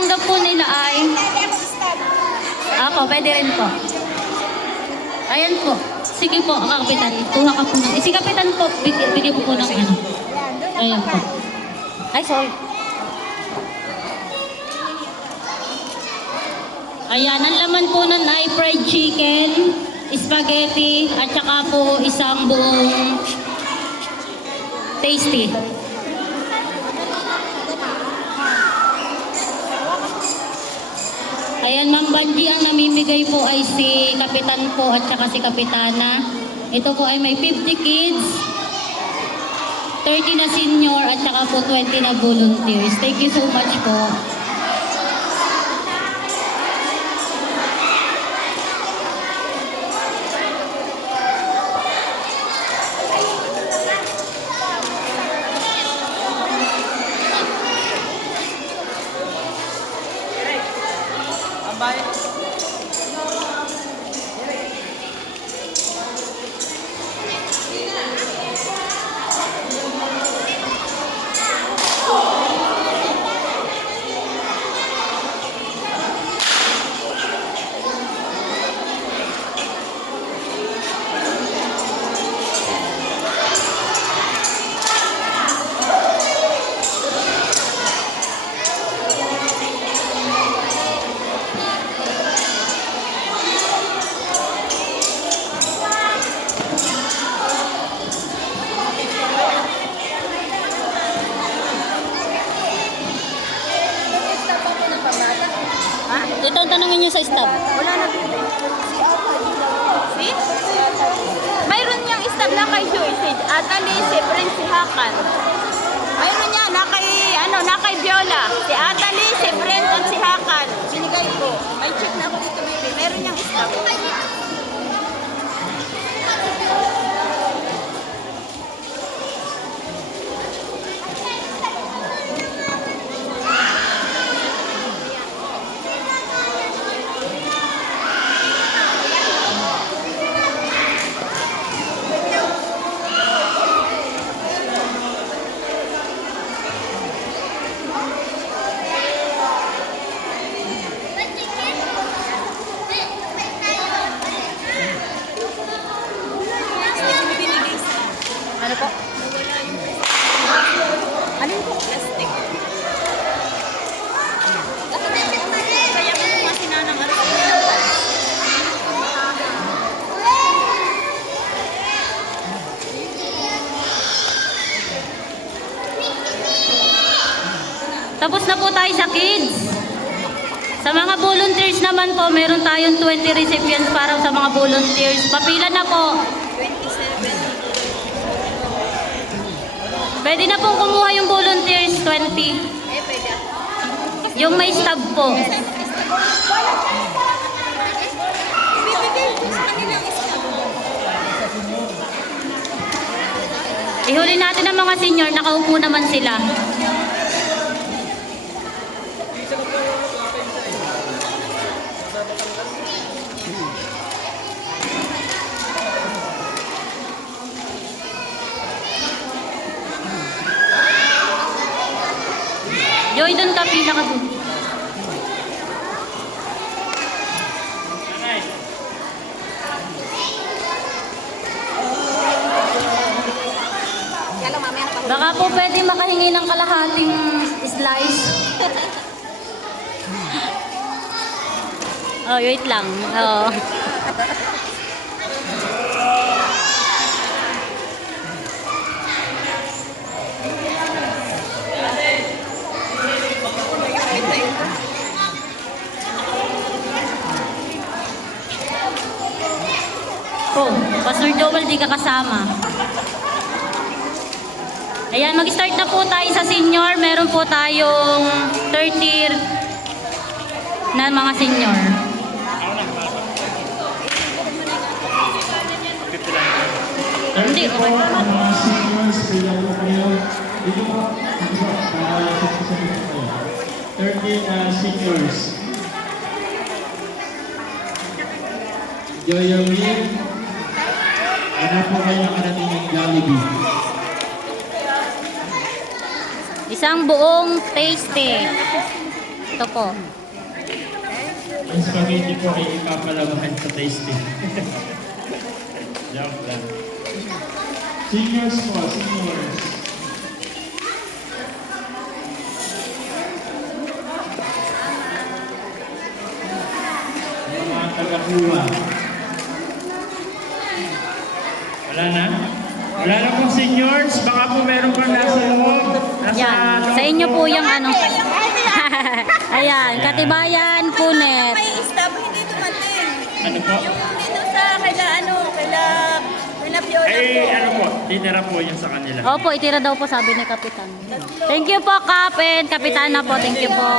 tatanggap po nila ay... Ako, pwede rin po. Ayan po. Sige po, kapitan. Kuha ka po ng... si kapitan po, bigyan po ng ano. Ayan po. Ay, sorry. Ayan, ang laman po nun ay fried chicken, spaghetti, at saka po isang buong tasty. Ayan, Ma'am Banji, ang namimigay po ay si Kapitan po at saka si Kapitana. Ito po ay may 50 kids, 30 na senior at saka po 20 na volunteers. Thank you so much po. Ito ang tanongin niyo sa staff. Wala na. See? Mayroon niyang staff na kay Joy, si Atali, si Prince, si Hakan. Mayroon niya na kay Viola. Si Atali, si Prince, at si Hakan. Sinigay ko. May check na ako dito, baby. Mayroon niyang staff. Ano po? Alin po? Plastic. Kaya po mga sinanang araw. Tapos na po tayo sa kids. Sa mga volunteers naman po, meron tayong 20 recipients para sa mga volunteers. Papila na po. 27. Pwede na pong kumuha yung volunteers, 20. Pwede. Yung may stub po. Ihuli natin ang mga senior, nakaupo naman sila. Joy, doon ka, pinaka doon. Baka po pwede makahingi ng kalahating slice. Oh, wait lang. Oh. Oh, Pastor Joel, di ka kasama. Ayan, mag-start na po tayo sa senior. Meron po tayong 30 na mga senior. Hindi, okay. Mga seniors, kailan po kayo? Dito po, 30 seniors. Joyolin, ano po kayo nakarating ng Jollibee? Isang buong tasty. Ito po. Yung spaghetti po ay ipapalabahan sa tasting. Joke lang. Seniors po, seniors. Yung mga taga-kuha. Wala na? Wala na pong seniors. Baka po meron pa nasa loob. Nasa Yan. loob Sa inyo po yung ano. Ayan, Katibayan, Punet. May staff, hindi dumating. Ano po? Yung dito sa kaila Piola Ay, po. ano po? Tinira po yun sa kanila. Opo, itira daw po sabi ni Kapitan. Thank you po, Kap, and Kapitana po. Thank you po.